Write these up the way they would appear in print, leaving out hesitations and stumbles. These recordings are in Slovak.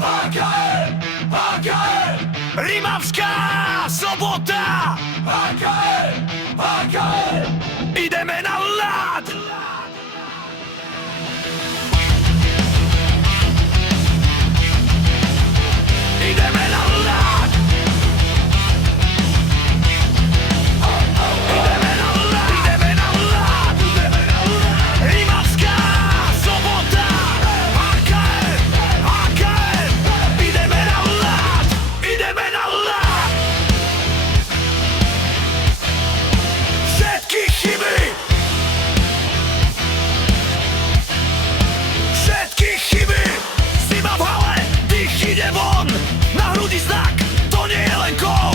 HKM, HKM, Rimavská Sobota. HKM, HKM, ideme na ľad. Ideme na ľad. Ideme na ľad. Ideme na ľad. Rimavská Sobota. HKM, HKM, ideme na ľad. Ideme na ľad. Všetky chyby. Všetky chyby. Zima v hale, dých ide von. Na hrudi znak, to nie je len kov.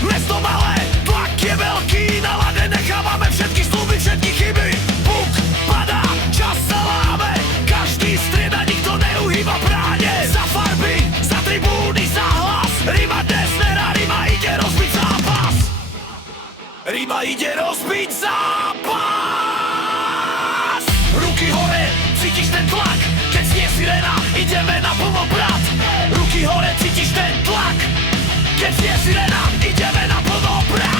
Mesto malé, tlak je veľký. Na lade nechávame všetky sluby, všetky chyby. Puk padá, čas sa láme. Každý strieda, nikto neuhýba bráne. Za farby, za tribúny, za hlas. Rima Desnera, Rima ide rozbiť zápas. Rima ide rozbiť zápas. Ruky hore, cítiš ten tlak. Keď znie sirena, ideme na plno, brat. Ruky hore, cítiš ten tlak. Keď znie sirena, ideme na plno, brat.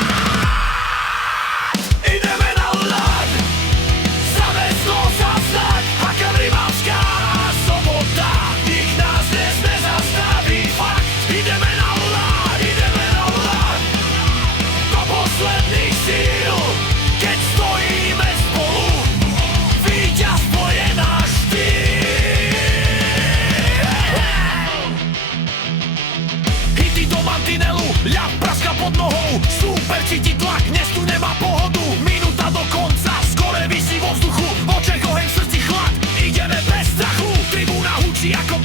Ideme na ľad. Za mesto, za znak. HKM Rimavská Sobota. Nik nás dnes nezastaví, fakt. Ideme na ľad, ideme na ľad. Do posledných síl, keď stojíme spolu. Víťazstvo je náš štýl. Hity do mantinelu, ľad praska pod nohou. Súper cíti tlak, dnes tu nemá pohodu. Minúta do konca, skore visí vo vzduchu. V očiach oheň, v srdci chlad, ideme bez strachu. Tribúna hučí ako